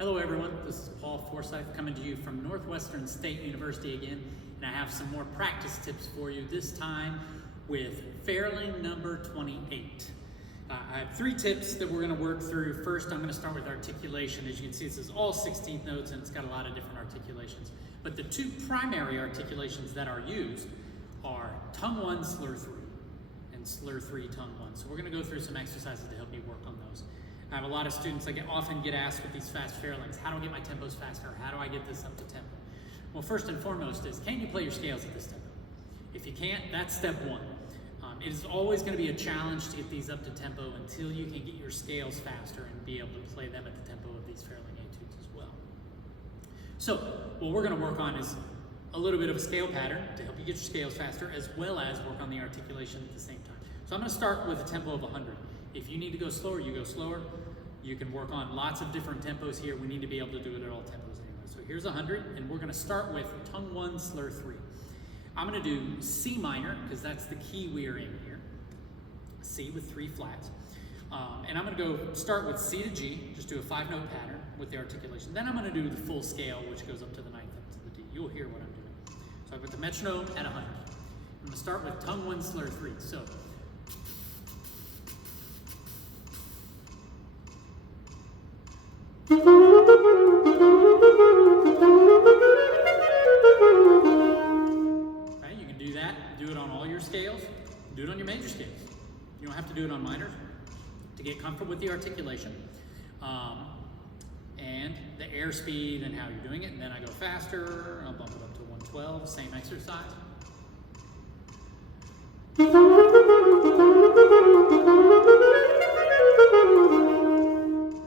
Hello everyone, this is Paul Forsyth coming to you from Northwestern State University again, and I have some more practice tips for you, this time with Ferling number 28. I have 3 tips that we're going to work through. First, I'm going to start with articulation. As you can see, this is all 16th notes and it's got a lot of different articulations. But the 2 primary articulations that are used are tongue 1, slur 3, and slur 3, tongue 1. So we're going to go through some exercises to help me work on those. I have a lot of students that often get asked with these fast Ferlings, how do I get my tempos faster? How do I get this up to tempo? Well, first and foremost is, can you play your scales at this tempo? If you can't, that's step 1. It is always going to be a challenge to get these up to tempo until you can get your scales faster and be able to play them at the tempo of these Ferling Etudes as well. So what we're going to work on is a little bit of a scale pattern to help you get your scales faster, as well as work on the articulation at the same time. So I'm going to start with a tempo of 100. If you need to go slower, you go slower. You can work on lots of different tempos here. We need to be able to do it at all tempos anyway. So here's 100, and we're going to start with tongue 1, slur 3. I'm going to do C minor, because that's the key we are in here. C with 3 flats. And I'm going to go start with C to G, just do a 5-note pattern with the articulation. Then I'm going to do the full scale, which goes up to the 9th, up to the D. You'll hear what I'm doing. So I put the metronome at 100. I'm going to start with tongue 1, slur 3. So do it on all your scales, do it on your major scales. You don't have to do it on minors to get comfortable with the articulation and the airspeed and how you're doing it. And then I go faster, I'll bump it up to 112, same exercise.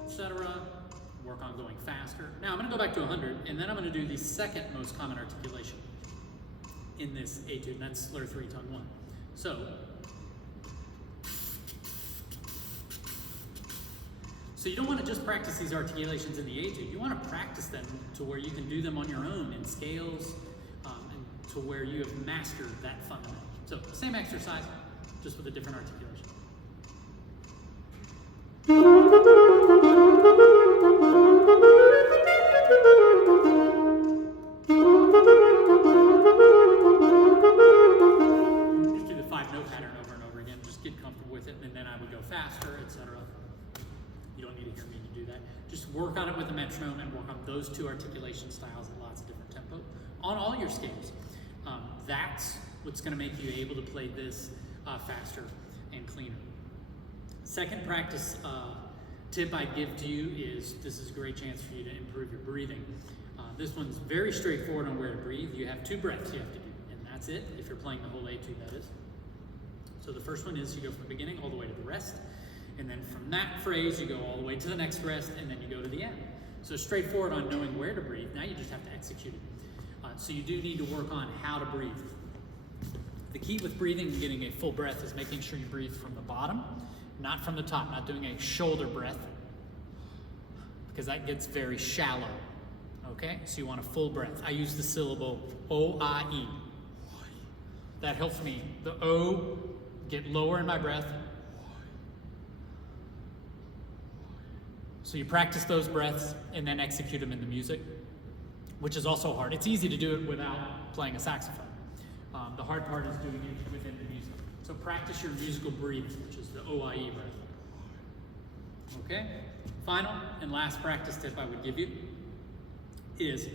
Etc. Work on going faster. Now I'm going to go back to 100, and then I'm going to do the second most common articulation in this etude, and that's slur 3, tongue 1. So you don't want to just practice these articulations in the etude. You want to practice them to where you can do them on your own in scales, and to where you have mastered that fundamental. So same exercise, just with a different articulation. Faster, etc. You don't need to hear me to do that. Just work on it with the metronome and work on those 2 articulation styles at lots of different tempo on all your scales. That's what's going to make you able to play this faster and cleaner. Second practice tip I give to you is, this is a great chance for you to improve your breathing. This one's very straightforward on where to breathe. You have 2 breaths you have to do, and that's it if you're playing the whole etude, that is. So the first one is you go from the beginning all the way to the rest, and then from that phrase you go all the way to the next rest, and then you go to the end. So straightforward on knowing where to breathe. Now you just have to execute it. So you do need to work on how to breathe. The key with breathing and getting a full breath is making sure you breathe from the bottom, not from the top, not doing a shoulder breath, because that gets very shallow. Okay, so you want a full breath. I use the syllable O-I-E. That helps me. The O, get lower in my breath. So you practice those breaths and then execute them in the music, which is also hard. It's easy to do it without playing a saxophone. The hard part is doing it within the music. So practice your musical breathing, which is the O-I-E breath. Okay? Final and last practice tip I would give you is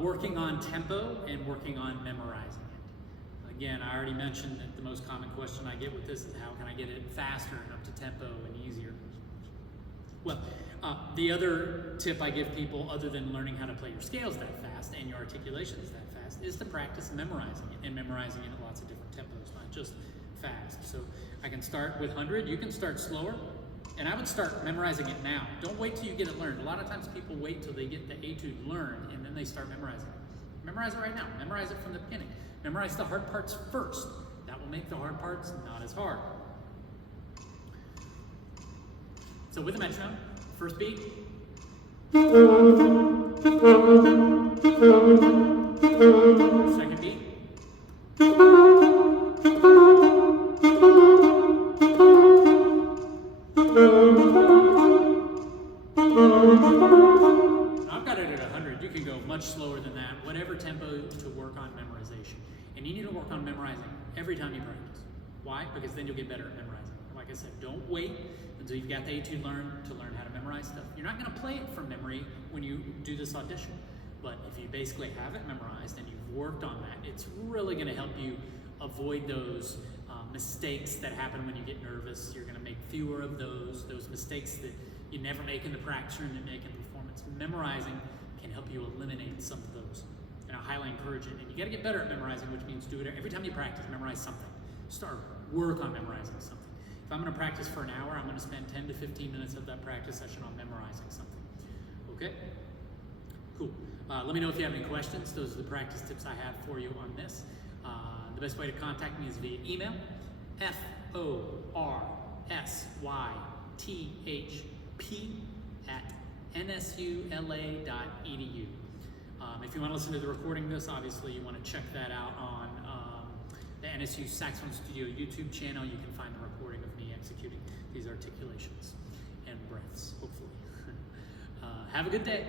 working on tempo and working on memorizing it. Again, I already mentioned that the most common question I get with this is, how can I get it faster and up to tempo and easier? Well, the other tip I give people, other than learning how to play your scales that fast and your articulations that fast, is to practice memorizing it, and memorizing it at lots of different tempos, not just fast. So I can start with 100, you can start slower, and I would start memorizing it now. Don't wait till you get it learned. A lot of times people wait till they get the etude learned, and then they start memorizing it. Memorize it right now. Memorize it from the beginning. Memorize the hard parts first. That will make the hard parts not as hard. So with the metronome, first beat. Second beat. I've got it at 100. You can go much slower than that, whatever tempo to work on memorization. And you need to work on memorizing every time you practice. Why? Because then you'll get better at memorizing. Like I said, don't wait until you've got the etude learned to learn how to memorize stuff. You're not going to play it from memory when you do this audition. But if you basically have it memorized and you've worked on that, it's really going to help you avoid those mistakes that happen when you get nervous. You're going to make fewer of those mistakes that you never make in the practice room that make in performance. Memorizing can help you eliminate some of those. And I highly encourage it. And you got to get better at memorizing, which means do it every time you practice, memorize something. Start work on memorizing something. If I'm going to practice for an hour, I'm going to spend 10 to 15 minutes of that practice session on memorizing something. Okay? Cool. Let me know if you have any questions. Those are the practice tips I have for you on this. The best way to contact me is via email, forsythp@nsula.edu. If you want to listen to the recording of this, obviously you want to check that out on the NSU Saxophone Studio YouTube channel. You can find the recording of me executing these articulations and breaths, hopefully. Have a good day.